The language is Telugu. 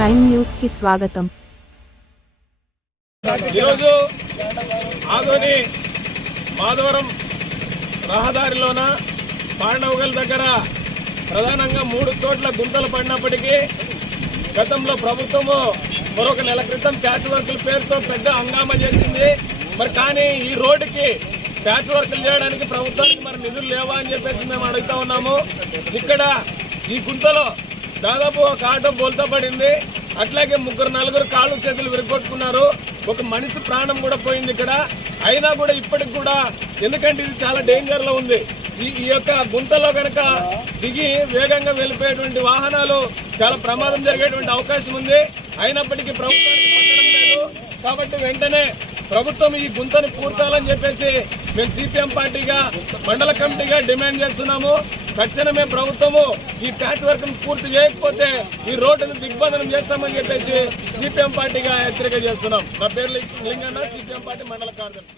నైన్ న్యూస్కి స్వాగతం. ఈరోజు ఆదోని మాధవరం రహదారిలోన పాండవగల్ దగ్గర ప్రధానంగా మూడు చోట్ల గుంతలు పడినప్పటికీ గతంలో ప్రభుత్వము మరొక నెల క్రితం ప్యాచ్ వర్కుల పేరుతో పెద్ద హంగామా చేసింది. మరి కానీ ఈ రోడ్డుకి ప్యాచ్ వర్కులు చేయడానికి ప్రభుత్వానికి మరి నిధులు లేవా అని చెప్పేసి మేము అడుగుతా ఉన్నాము. ఇక్కడ ఈ గుంతలో దాదాపు ఒక ఆటో బోల్తా పడింది. అట్లాగే ముగ్గురు నలుగురు కాళ్ళు చేతులు విరగొట్టుకున్నారు. ఒక మనిషి ప్రాణం కూడా పోయింది ఇక్కడ. అయినా కూడా ఇప్పటికి కూడా ఎందుకంటే ఇది చాలా డేంజర్లో ఉంది. ఈ ఈ యొక్క గుంతలో కనుక దిగి వేగంగా వెళ్ళిపోయేటువంటి వాహనాలు చాలా ప్రమాదం జరిగేటువంటి అవకాశం ఉంది. అయినప్పటికీ ప్రభుత్వానికి పట్టడం లేదు. కాబట్టి వెంటనే ప్రభుత్వం ఈ గుంతని పూర్తాలని చెప్పేసి మేము సిపిఎం పార్టీగా మండల కమిటీగా డిమాండ్ చేస్తున్నాము. తక్షణమే ప్రభుత్వము ఈ ప్యాచ్ వర్క్ పూర్తి చేయకపోతే ఈ రోడ్డును దిగ్బంధనం చేస్తామని చెప్పేసి సిపిఎం పార్టీగా హెచ్చరిక చేస్తున్నాం. నా పేరు లింగన్న సిపిఎం పార్టీ మండల కార్యదర్శి.